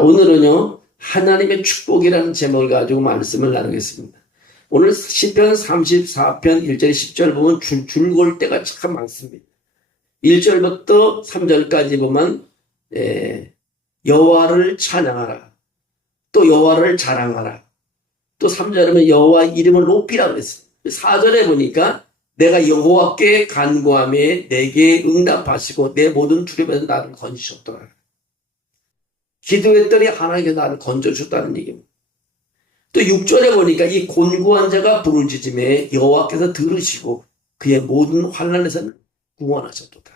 오늘은요, 하나님의 축복이라는 제목을 가지고 말씀을 나누겠습니다. 오늘 시편 34편 1절 10절 보면 줄골 때가 참 많습니다. 1절부터 3절까지 보면 여호와를 찬양하라. 또 여호와를 자랑하라. 또 3절에 여호와 이름을 높이라 그랬어요. 4절에 보니까 내가 여호와께 간구하며 내게 응답하시고 내 모든 두려움에서 나를 건지셨더라. 기도했더니 하나님께 나를 건져주셨다는 얘기입니다. 또 6절에 보니까 이 곤고한 자가 부르짖음에 여호와께서 들으시고 그의 모든 환난에서는 구원하셨도다.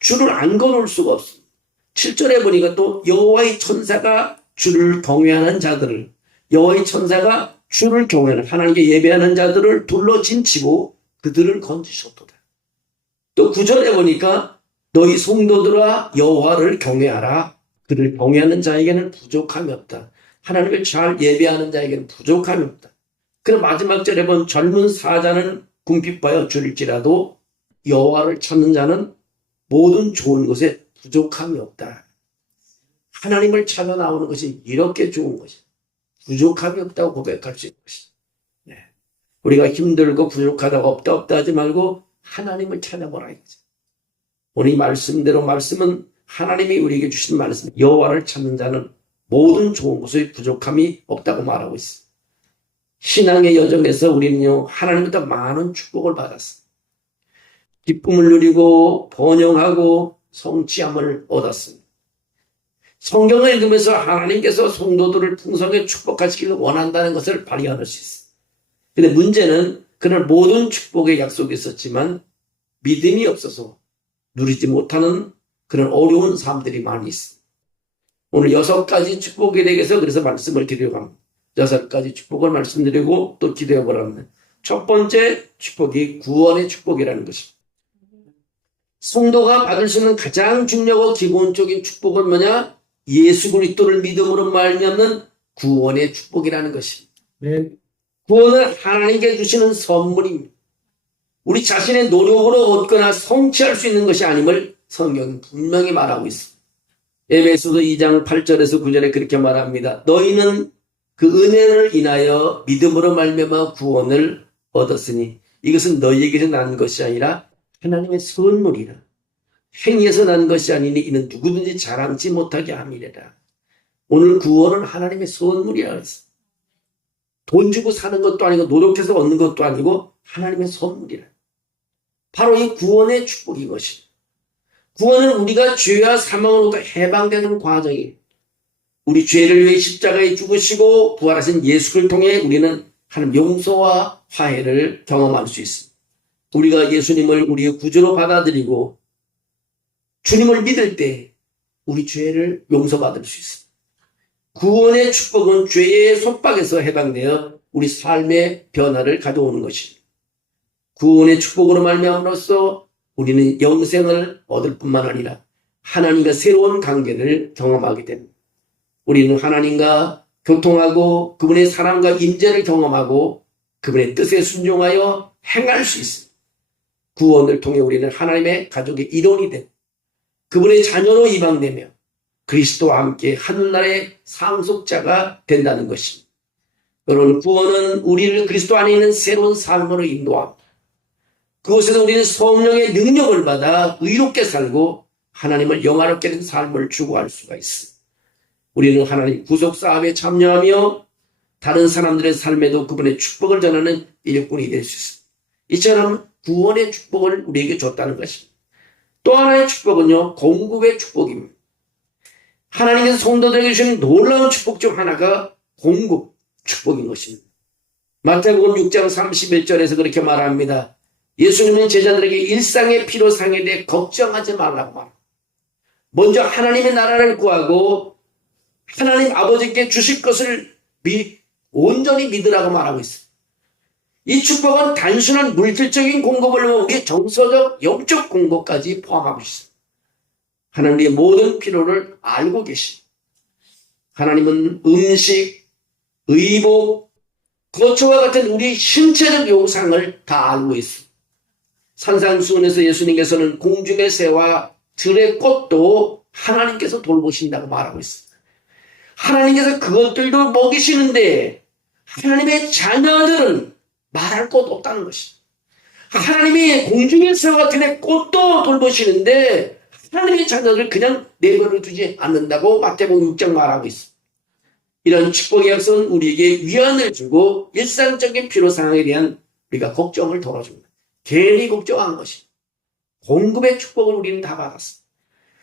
주를 안 거놓을 수가 없습니다. 7절에 보니까 또 여호와의 천사가 주를 경외하는 자들을, 여호와의 천사가 주를 경외하는 하나님께 예배하는 자들을 둘러진치고 그들을 건지셨도다. 또 9절에 보니까 너희 성도들아 여호와를 경외하라. 그를 경외하는 자에게는 부족함이 없다. 하나님을 잘 예배하는 자에게는 부족함이 없다. 그럼 마지막 절에 보면 젊은 사자는 궁핍하여 줄일지라도 여호와를 찾는 자는 모든 좋은 것에 부족함이 없다. 하나님을 찾아 나오는 것이 이렇게 좋은 것이다. 부족함이 없다고 고백할 수 있는 것이다. 네. 우리가 힘들고 부족하다고 없다 하지 말고 하나님을 찾아보라 이거죠. 오늘 이 말씀대로 말씀은 하나님이 우리에게 주신 말씀, 여호와를 찾는 자는 모든 좋은 것에 부족함이 없다고 말하고 있습니다. 신앙의 여정에서 우리는요, 하나님부터 많은 축복을 받았습니다. 기쁨을 누리고 번영하고 성취함을 얻었습니다. 성경을 읽으면서 하나님께서 성도들을 풍성하게 축복하시기를 원한다는 것을 발견할 수 있습니다. 그런데 문제는 그런 모든 축복의 약속이 있었지만 믿음이 없어서 누리지 못하는 그런 어려운 삶들이 많이 있습니다. 오늘 6가지 축복에 대해서 그래서 말씀을 드리려고 합니다. 6가지 축복을 말씀드리고 또 기도해 보랍니다. 첫 번째 축복이 구원의 축복이라는 것입니다. 성도가 받을 수 있는 가장 중요하고 기본적인 축복은 뭐냐? 예수 그리스도를 믿음으로 말미암는 구원의 축복이라는 것입니다. 네. 구원은 하나님께 주시는 선물입니다. 우리 자신의 노력으로 얻거나 성취할 수 있는 것이 아님을 성경은 분명히 말하고 있습니다. 에베소서 2장 8절에서 9절에 그렇게 말합니다. 너희는 그 은혜를 인하여 믿음으로 말미암아 구원을 얻었으니 이것은 너희에게서 난 것이 아니라 하나님의 선물이라. 행위에서 난 것이 아니니 이는 누구든지 자랑치 못하게 함이래라. 오늘 구원은 하나님의 선물이라 했습니다. 돈 주고 사는 것도 아니고 노력해서 얻는 것도 아니고 하나님의 선물이라. 바로 이 구원의 축복인 것입니다. 구원은 우리가 죄와 사망으로부터 해방되는 과정입니다. 우리 죄를 위해 십자가에 죽으시고 부활하신 예수를 통해 우리는 하나님 용서와 화해를 경험할 수 있습니다. 우리가 예수님을 우리의 구주로 받아들이고 주님을 믿을 때 우리 죄를 용서받을 수 있습니다. 구원의 축복은 죄의 속박에서 해방되어 우리 삶의 변화를 가져오는 것입니다. 구원의 축복으로 말미암으로써 우리는 영생을 얻을 뿐만 아니라 하나님과 새로운 관계를 경험하게 됩니다. 우리는 하나님과 교통하고 그분의 사랑과 임재를 경험하고 그분의 뜻에 순종하여 행할 수 있습니다. 구원을 통해 우리는 하나님의 가족의 일원이 되고 그분의 자녀로 입양되며 그리스도와 함께 하늘나라의 상속자가 된다는 것입니다. 여러분, 구원은 우리를 그리스도 안에 있는 새로운 삶으로 인도합니다. 그곳에서 우리는 성령의 능력을 받아 의롭게 살고 하나님을 영화롭게 된 삶을 추구할 수가 있습니다. 우리는 하나님 구속 사업에 참여하며 다른 사람들의 삶에도 그분의 축복을 전하는 일꾼이 될 수 있습니다. 이처럼 구원의 축복을 우리에게 줬다는 것입니다. 또 하나의 축복은요, 공급의 축복입니다. 하나님께서 성도들에게 주신 놀라운 축복 중 하나가 공급 축복인 것입니다. 마태복음 6장 31절에서 그렇게 말합니다. 예수님은 제자들에게 일상의 필요상에 대해 걱정하지 말라고 말합니다. 먼저 하나님의 나라를 구하고 하나님 아버지께 주실 것을 온전히 믿으라고 말하고 있습니다. 이 축복은 단순한 물질적인 공급을 넘어 우리의 정서적, 영적 공급까지 포함하고 있습니다. 하나님의 모든 필요를 알고 계십니다. 하나님은 음식, 의복, 거처와 같은 우리 신체적 요상을 다 알고 있습니다. 산상수훈에서 예수님께서는 공중의 새와 들의 꽃도 하나님께서 돌보신다고 말하고 있습니다. 하나님께서 그것들도 먹이시는데 하나님의 자녀들은 말할 것 없다는 것이. 하나님이 공중에서 같은 꽃도 돌보시는데 하나님의 자녀들을 그냥 내버려 두지 않는다고 마태복음 6장 말하고 있습니다. 이런 축복의 약속은 우리에게 위안을 주고 일상적인 필요 상황에 대한 우리가 걱정을 덜어줍니다. 괜히 걱정한 것이. 공급의 축복을 우리는 다 받았습니다.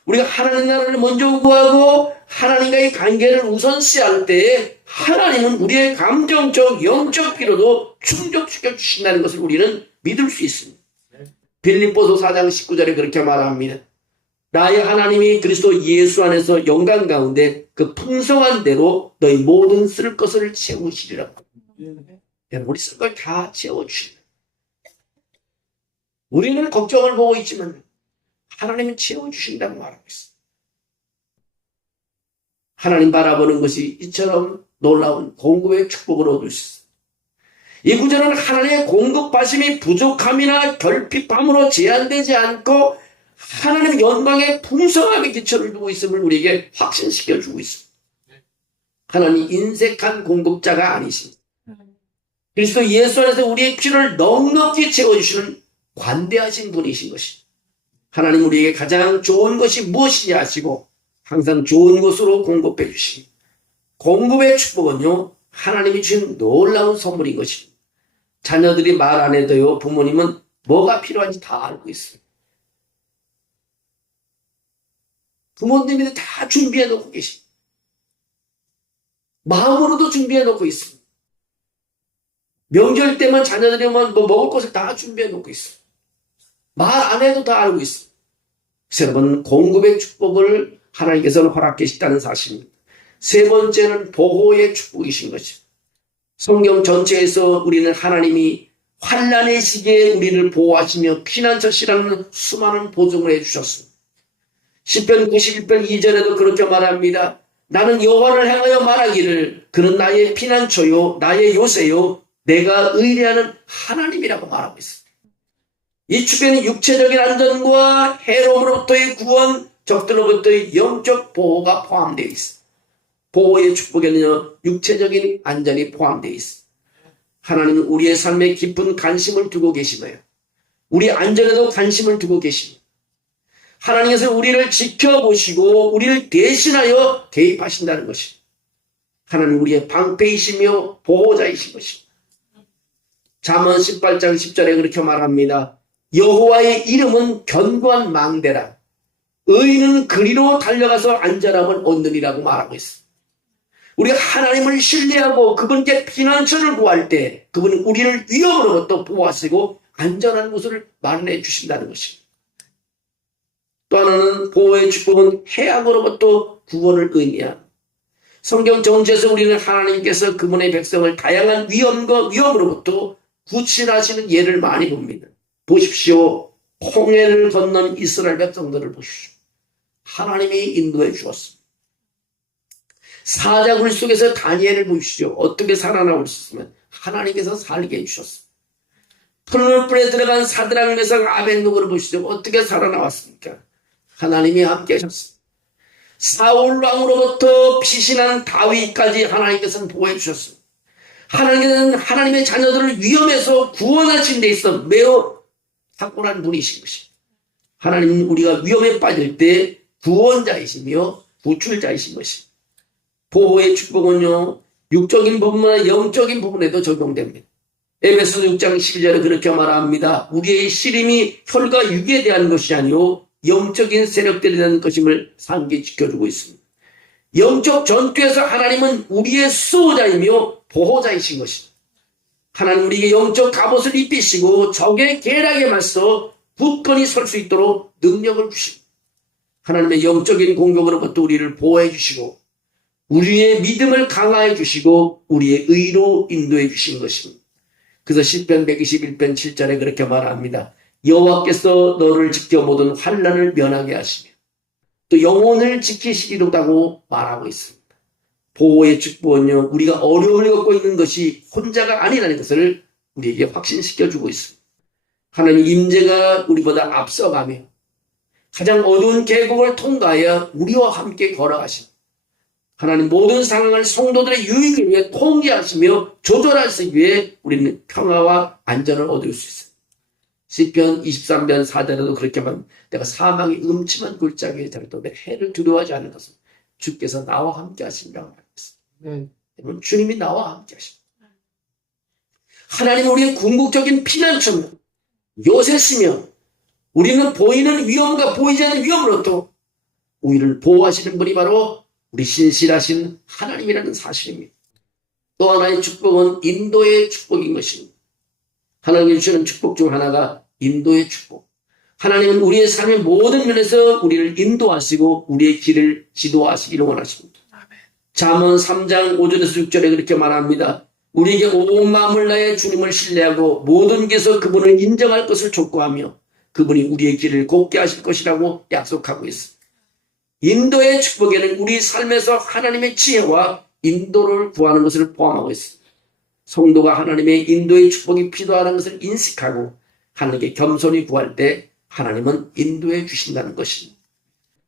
우리가 하나님 나라를 먼저 구하고 하나님과의 관계를 우선시할 때에 하나님은 우리의 감정적, 영적 필요도 충족시켜 주신다는 것을 우리는 믿을 수 있습니다. 빌립보서 4장 19절에 그렇게 말합니다. 나의 하나님이 그리스도 예수 안에서 영광 가운데 그 풍성한 대로 너희 모든 쓸 것을 채우시리라. 우리 쓸 걸 다 채워주신다. 우리는 걱정을 보고 있지만 하나님은 채워주신다고 말하고 있습니다. 하나님 바라보는 것이 이처럼 놀라운 공급의 축복을 얻을 수 있습니다. 이 구절은 하나님의 공급하심이 부족함이나 결핍함으로 제한되지 않고 하나님의 영광의 풍성함에 기초를 두고 있음을 우리에게 확신시켜주고 있습니다. 하나님 인색한 공급자가 아니십니다. 그리스도 예수 안에서 우리의 필요를 넉넉히 채워주시는 관대하신 분이신 것입니다. 하나님 우리에게 가장 좋은 것이 무엇이냐 하시고 항상 좋은 것으로 공급해 주십니다. 공급의 축복은요, 하나님이 주신 놀라운 선물인 것입니다. 자녀들이 말 안 해도요, 부모님은 뭐가 필요한지 다 알고 있습니다. 부모님이 다 준비해 놓고 계십니다. 마음으로도 준비해 놓고 있습니다. 명절 때만 자녀들이 뭐 먹을 것을 다 준비해 놓고 있습니다. 말 안 해도 다 알고 있습니다. 그래서 여러분, 공급의 축복을 하나님께서는 허락해 주셨다는 사실입니다. 세 번째는 보호의 축복이신 것입니다. 성경 전체에서 우리는 하나님이 환난의 시기에 우리를 보호하시며 피난처시라는 수많은 보증을 해주셨습니다. 시편 91편 2절에도 그렇게 말합니다. 나는 여호와를 향하여 말하기를 그는 나의 피난처요 나의 요새요 내가 의뢰하는 하나님이라고 말하고 있습니다. 이 축복에는 육체적인 안전과 해로움으로부터의 구원, 적들로부터의 영적 보호가 포함되어 있습니다. 보호의 축복에는요, 육체적인 안전이 포함되어 있습니다. 하나님은 우리의 삶에 깊은 관심을 두고 계시며요. 우리 안전에도 관심을 두고 계십니다. 하나님께서 우리를 지켜보시고 우리를 대신하여 개입하신다는 것입니다. 하나님 우리의 방패이시며 보호자이신 것입니다. 잠언 18장 10절에 그렇게 말합니다. 여호와의 이름은 견고한 망대라. 의인은 그리로 달려가서 안전함을 얻느니라고 말하고 있습니다. 우리가 하나님을 신뢰하고 그분께 피난처를 구할 때 그분은 우리를 위험으로부터 보호하시고 안전한 곳을 마련해 주신다는 것입니다. 또 하나는 보호의 축복은 해악으로부터 구원을 의미합니다. 성경 전체에서 우리는 하나님께서 그분의 백성을 다양한 위험과 위험으로부터 구출하시는 예를 많이 봅니다. 보십시오. 홍해를 건넌 이스라엘 백성들을 보십시오. 하나님이 인도해 주었습니다. 사자굴 속에서 다니엘을 보십시오. 어떻게 살아나올 수 있으면 하나님께서 살게 해주셨습니다. 풀물불에 들어간 사드락 메삭 아벤노고를 보시죠. 어떻게 살아나왔습니까? 하나님이 함께 하셨습니다. 사울 왕으로부터 피신한 다윗까지 하나님께서는 보호해 주셨습니다. 하나님께서는 하나님의 자녀들을 위험에서 구원하신 데 있어 매우 탁월한 분이신 것입니다. 하나님은 우리가 위험에 빠질 때 구원자이시며 구출자이신 것입니다. 보호의 축복은요, 육적인 부분이나 영적인 부분에도 적용됩니다. 에베소 6장 12절에 그렇게 말합니다. 우리의 시림이 혈과 육에 대한 것이 아니요 영적인 세력들에 대한 것임을 상기 지켜주고 있습니다. 영적 전투에서 하나님은 우리의 수호자이며 보호자이신 것입니다. 하나님 우리에게 영적 갑옷을 입히시고 적의 계략에 맞서 굳건히 설 수 있도록 능력을 주시고 하나님의 영적인 공격으로부터 우리를 보호해 주시고 우리의 믿음을 강화해 주시고 우리의 의로 인도해 주신 것입니다. 그래서 시편 121편 7절에 그렇게 말합니다. 여호와께서 너를 지켜 모든 환난을 면하게 하시며 또 영혼을 지키시리로다고 말하고 있습니다. 보호의 축복은요, 우리가 어려움을 겪고 있는 것이 혼자가 아니라는 것을 우리에게 확신시켜주고 있습니다. 하나님 임재가 우리보다 앞서가며 가장 어두운 계곡을 통과하여 우리와 함께 걸어가십니다. 하나님 모든 상황을 성도들의 유익을 위해 통제하시며 조절하시기 위해 우리는 평화와 안전을 얻을 수 있어요. 시편 23편 4절에도 그렇게 말합니다. 내가 사망의 음침한 굴짝에 들어도 내 해를 두려워하지 않는 것은 주께서 나와 함께 하신다고 말했습니다. 여러분, 주님이 나와 함께 하십니다. 하나님은 우리의 궁극적인 피난처며 요새시며 우리는 보이는 위험과 보이지 않는 위험으로부터 우리를 보호하시는 분이 바로 우리 신실하신 하나님이라는 사실입니다. 또 하나의 축복은 인도의 축복인 것입니다. 하나님이 주시는 축복 중 하나가 인도의 축복. 하나님은 우리의 삶의 모든 면에서 우리를 인도하시고 우리의 길을 지도하시기를 원하십니다. 잠언 3장 5절에서 6절에 그렇게 말합니다. 우리에게 온 마음을 다해 주님을 신뢰하고 모든 길에서 그분을 인정할 것을 촉구하며 그분이 우리의 길을 곱게 하실 것이라고 약속하고 있습니다. 인도의 축복에는 우리 삶에서 하나님의 지혜와 인도를 구하는 것을 포함하고 있습니다. 성도가 하나님의 인도의 축복이 필요하다는 것을 인식하고 하나님께 겸손히 구할 때 하나님은 인도해 주신다는 것입니다.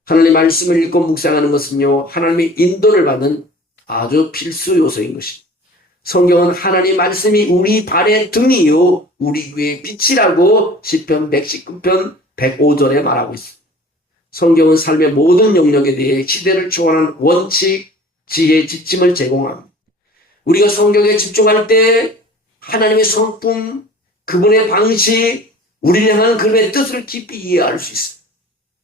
하나님의 말씀을 읽고 묵상하는 것은요, 하나님의 인도를 받는 아주 필수 요소인 것입니다. 성경은 하나님의 말씀이 우리 발의 등이요 우리 위의 빛이라고 시편 119편 105절에 말하고 있습니다. 성경은 삶의 모든 영역에 대해 시대를 초월하는 원칙, 지혜, 지침을 제공합니다. 우리가 성경에 집중할 때 하나님의 성품, 그분의 방식, 우리를 향한 그분의 뜻을 깊이 이해할 수 있습니다.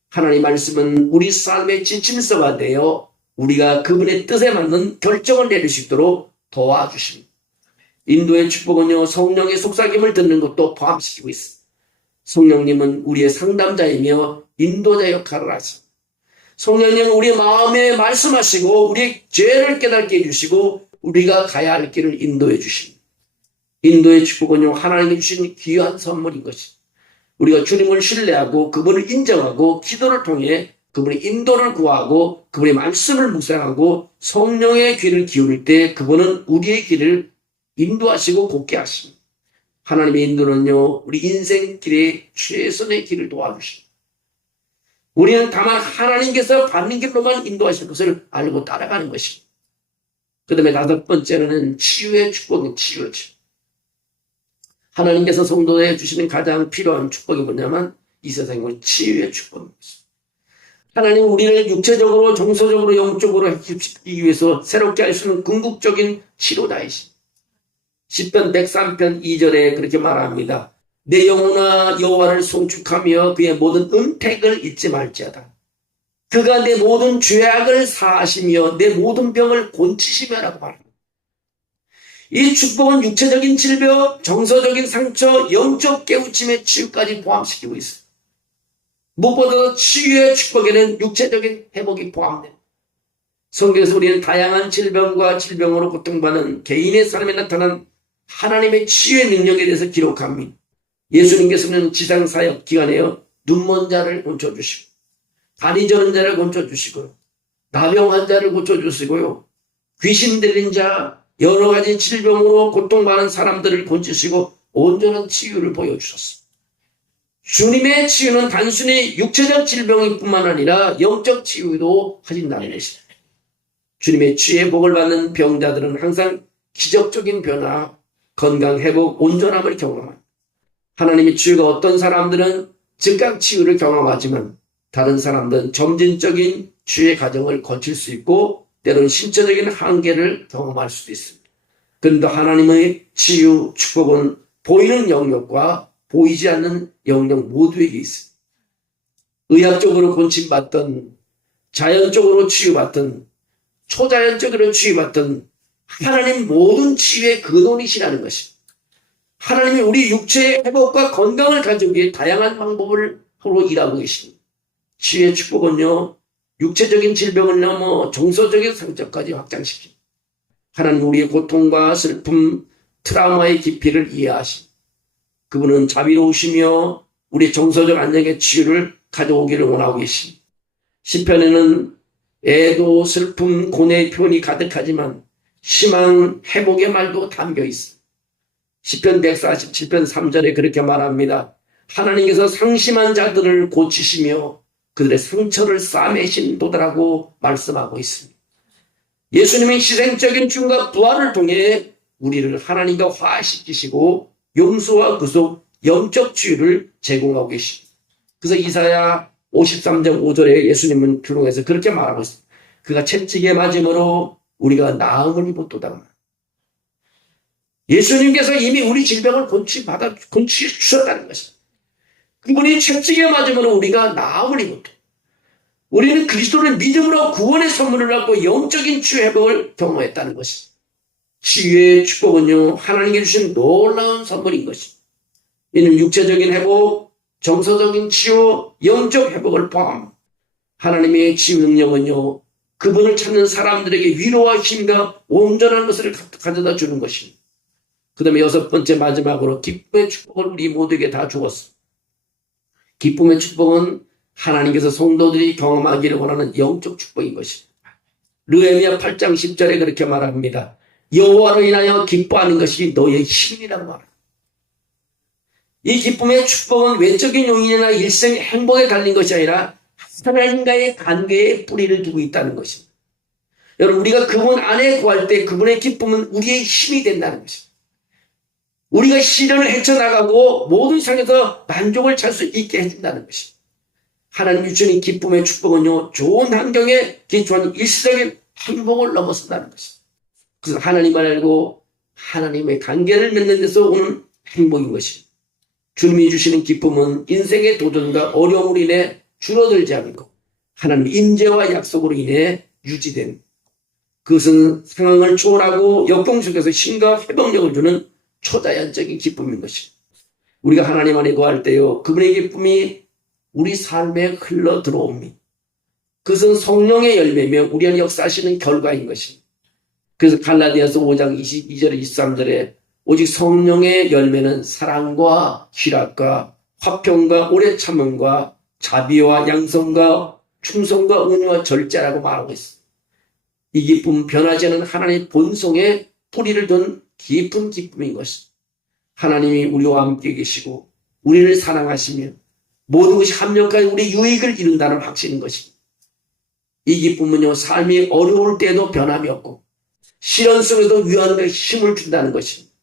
하나님의 말씀은 우리 삶의 지침서가 되어 우리가 그분의 뜻에 맞는 결정을 내릴 수 있도록 도와주십니다. 인도의 축복은요, 성령의 속삭임을 듣는 것도 포함시키고 있습니다. 성령님은 우리의 상담자이며 인도자 역할을 하십니다. 성령님은 우리의 마음에 말씀하시고 우리의 죄를 깨닫게 해주시고 우리가 가야 할 길을 인도해 주십니다. 인도의 축복은요, 하나님이 주신 귀한 선물인 것입니다. 우리가 주님을 신뢰하고 그분을 인정하고 기도를 통해 그분의 인도를 구하고 그분의 말씀을 묵상하고 성령의 귀를 기울일 때 그분은 우리의 길을 인도하시고 곱게 하십니다. 하나님의 인도는요, 우리 인생길의 최선의 길을 도와주십니다. 우리는 다만 하나님께서 받는 길로만 인도하시는 것을 알고 따라가는 것입니다. 그 다음에 5번째는 치유의 축복은 치유죠. 하나님께서 성도에 주시는 가장 필요한 축복이 뭐냐면 이 세상의 치유의 축복입니다. 하나님 우리를 육체적으로 정서적으로 영적으로 회복시키기 위해서 새롭게 할 수 있는 궁극적인 치료자이십니다. 시편 103편 2절에 그렇게 말합니다. 내 영혼아 여호와를 송축하며 그의 모든 은택을 잊지 말지어다. 그가 내 모든 죄악을 사하시며 내 모든 병을 고치시며라고 말합니다. 이 축복은 육체적인 질병, 정서적인 상처, 영적 깨우침의 치유까지 포함시키고 있습니다. 무엇보다도 치유의 축복에는 육체적인 회복이 포함됩니다. 성경에서 우리는 다양한 질병과 질병으로 고통받는 개인의 삶에 나타난 하나님의 치유의 능력에 대해서 기록합니다. 예수님께서는 지상사역 기간에요, 눈먼 자를 고쳐주시고 다리 저는 자를 고쳐주시고요, 나병한 자를 고쳐주시고요, 귀신 들린 자, 여러 가지 질병으로 고통받는 사람들을 고치시고 온전한 치유를 보여주셨습니다. 주님의 치유는 단순히 육체적 질병일 뿐만 아니라 영적 치유도 하신다는 것입니다. 주님의 치유의 복을 받는 병자들은 항상 기적적인 변화, 건강 회복, 온전함을 경험합니다. 하나님의 치유가 어떤 사람들은 즉각 치유를 경험하지만 다른 사람들은 점진적인 치유의 과정을 거칠 수 있고 때로는 신체적인 한계를 경험할 수도 있습니다. 그런데 하나님의 치유, 축복은 보이는 영역과 보이지 않는 영역 모두에게 있습니다. 의학적으로 고침받던, 자연적으로 치유받던, 초자연적으로 치유받던 하나님 모든 치유의 근원이시라는 것입니다. 하나님이 우리 육체의 회복과 건강을 가지기 위해 다양한 방법을 서로 일하고 계십니다. 치유의 축복은요, 육체적인 질병을 넘어 정서적인 상처까지 확장시킵니다. 하나님 우리의 고통과 슬픔, 트라우마의 깊이를 이해하십니다. 그분은 자비로우시며 우리 정서적 안정의 치유를 가져오기를 원하고 계십니다. 시편에는 애도, 슬픔, 고뇌의 표현이 가득하지만 희망, 회복의 말도 담겨 있습니다. 시편 147편 3절에 그렇게 말합니다. 하나님께서 상심한 자들을 고치시며 그들의 상처를 싸매신도다라고 말씀하고 있습니다. 예수님의 희생적인 죽음과 부활을 통해 우리를 하나님과 화해시키시고 용서와 구속, 영적 치유를 제공하고 계십니다. 그래서 이사야 53장 5절에 예수님은 결론에서 그렇게 말하고 있습니다. 그가 채찍에 맞음으로 우리가 나음을 입었도다. 예수님께서 이미 우리 질병을 건치해 주셨다는 것입니다. 그분이 채찍에 맞으므로 우리가 나음을 입었다. 우리는 그리스도를 믿음으로 구원의 선물을 받고 영적인 치유 회복을 경험했다는 것입니다. 치유의 축복은요, 하나님께 주신 놀라운 선물인 것입니다. 이는 육체적인 회복, 정서적인 치유, 영적 회복을 포함. 하나님의 치유 능력은요, 그분을 찾는 사람들에게 위로와 힘과 온전한 것을 가져다 주는 것입니다. 그 다음에 6번째 마지막으로 기쁨의 축복을 우리 모두에게 다 주었습니다. 기쁨의 축복은 하나님께서 성도들이 경험하기를 원하는 영적 축복인 것입니다. 르헤미야 8장 10절에 그렇게 말합니다. 여호와로 인하여 기뻐하는 것이 너의 힘이라고 말합니다. 이 기쁨의 축복은 외적인 용인이나 일생의 행복에 달린 것이 아니라 하나님과의 관계에 뿌리를 두고 있다는 것입니다. 여러분, 우리가 그분 안에 구할 때 그분의 기쁨은 우리의 힘이 된다는 것입니다. 우리가 시련을 헤쳐나가고 모든 상황에서 만족을 찾을 수 있게 해준다는 것입니다. 하나님 주시는 기쁨의 축복은요, 좋은 환경에 기초한 일시적인 행복을 넘어선다는 것입니다. 그래서 하나님을 알고 하나님의 관계를 맺는 데서 오는 행복인 것입니다. 주님이 주시는 기쁨은 인생의 도전과 어려움으로 인해 줄어들지 않고 하나님의 인재와 약속으로 인해 유지된, 그것은 상황을 초월하고 역경 속에서 힘과 회복력을 주는 초자연적인 기쁨인 것입니다. 우리가 하나님 안에 거할 때요, 그분의 기쁨이 우리 삶에 흘러 들어옵니다. 그것은 성령의 열매며 우리 안에 역사하시는 결과인 것입니다. 그래서 갈라디아서 5장 22절 23절에 오직 성령의 열매는 사랑과 희락과 화평과 오래 참음과 자비와 양성과 충성과 은혜와 절제라고 말하고 있습니다. 이 기쁨은 변하지 않은 하나님의 본성에 뿌리를 둔 깊은 기쁨인 것입니다. 하나님이 우리와 함께 계시고 우리를 사랑하시며 모든 것이 합력하여 우리 유익을 이룬다는 확신인 것입니다. 이 기쁨은요, 삶이 어려울 때도 변함이 없고 시련 속에도 위안과 힘을 준다는 것입니다.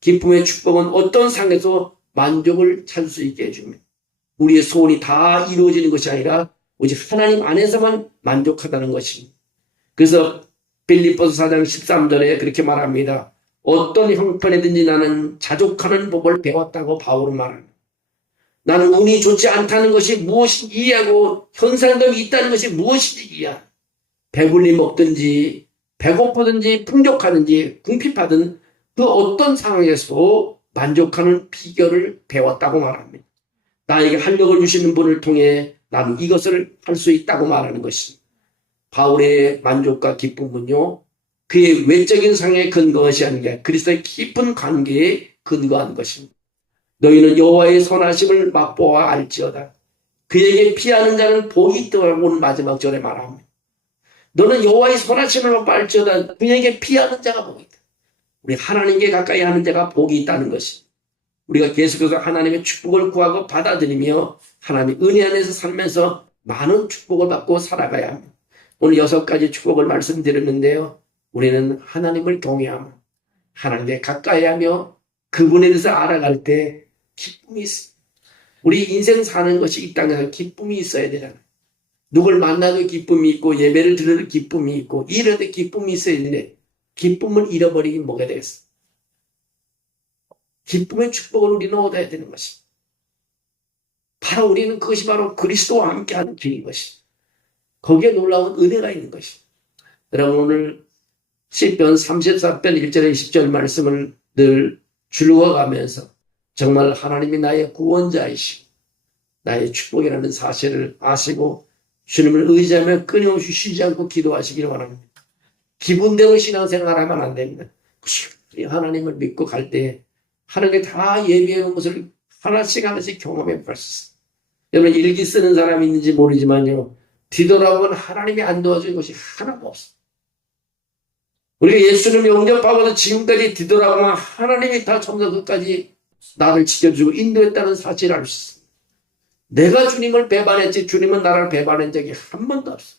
기쁨의 축복은 어떤 상황에서 만족을 찾을 수 있게 해줍니다. 우리의 소원이 다 이루어지는 것이 아니라 오직 하나님 안에서만 만족하다는 것입니다. 그래서 빌립보서 4장 13절에 그렇게 말합니다. 어떤 형편이든지 나는 자족하는 법을 배웠다고 바울은 말합니다. 나는 운이 좋지 않다는 것이 무엇인지 이해하고 현상감이 있다는 것이 무엇인지 이해하고 배불리 먹든지 배고프든지 풍족하든지 궁핍하든 그 어떤 상황에서 만족하는 비결을 배웠다고 말합니다. 나에게 활력을 주시는 분을 통해 나는 이것을 할 수 있다고 말하는 것입니다. 바울의 만족과 기쁨은요, 그의 외적인 상황에 근거한 것이 아니라 그리스도의 깊은 관계에 근거한 것입니다. 너희는 여호와의 선하심을 맛보아 알지어다. 그에게 피하는 자는 복이 있다고 오는 마지막 절에 말합니다. 너는 여호와의 선하심을 맛보아 알지어다. 그에게 피하는 자가 복이 있다. 우리 하나님께 가까이 하는 자가 복이 있다는 것입니다. 우리가 계속해서 하나님의 축복을 구하고 받아들이며 하나님의 은혜 안에서 살면서 많은 축복을 받고 살아가야 합니다. 오늘 6가지 축복을 말씀드렸는데요. 우리는 하나님을 경외하며 하나님께 가까이 하며 그분에 대해서 알아갈 때 기쁨이 있습니다. 우리 인생 사는 것이 이 땅에서 기쁨이 있어야 되잖아요. 누굴 만나도 기쁨이 있고 예배를 들어도 기쁨이 있고 일해도 기쁨이 있어야 되는데 기쁨을 잃어버리긴 뭐가 되겠어? 기쁨의 축복을 우리는 얻어야 되는 것입니다. 바로 우리는 그것이 바로 그리스도와 함께하는 길인 것입니다. 거기에 놀라운 은혜가 있는 것입니다. 여러분, 오늘 시편 34편 1절에 20절 말씀을 늘 줄거가면서 정말 하나님이 나의 구원자이시고 나의 축복이라는 사실을 아시고 주님을 의지하며 끊임없이 쉬지 않고 기도하시기를 원합니다. 기분대로 신앙생활을 하면 안 됩니다. 하나님을 믿고 갈 때 하나님이 다 예비해 온 것을 하나씩 경험해 볼 수 있어요. 여러분, 일기 쓰는 사람이 있는지 모르지만요, 뒤돌아보면 하나님이 안 도와준 것이 하나도 없어요. 우리가 예수님 영접하고서 지금까지 뒤돌아보면 하나님이 다 처음부터 끝까지 나를 지켜주고 인도했다는 사실을 알 수 있습니다. 내가 주님을 배반했지 주님은 나를 배반한 적이 한 번도 없어요.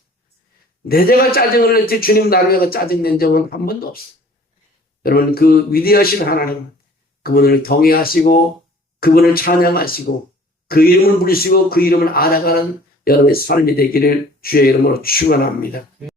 내가 짜증을 낼 때 주님 나를 위해 짜증낸 적은 한 번도 없어. 여러분, 그 위대하신 하나님, 그분을 경외하시고 그분을 찬양하시고 그 이름을 부르시고 그 이름을 알아가는 여러분의 삶이 되기를 주의 이름으로 축원합니다.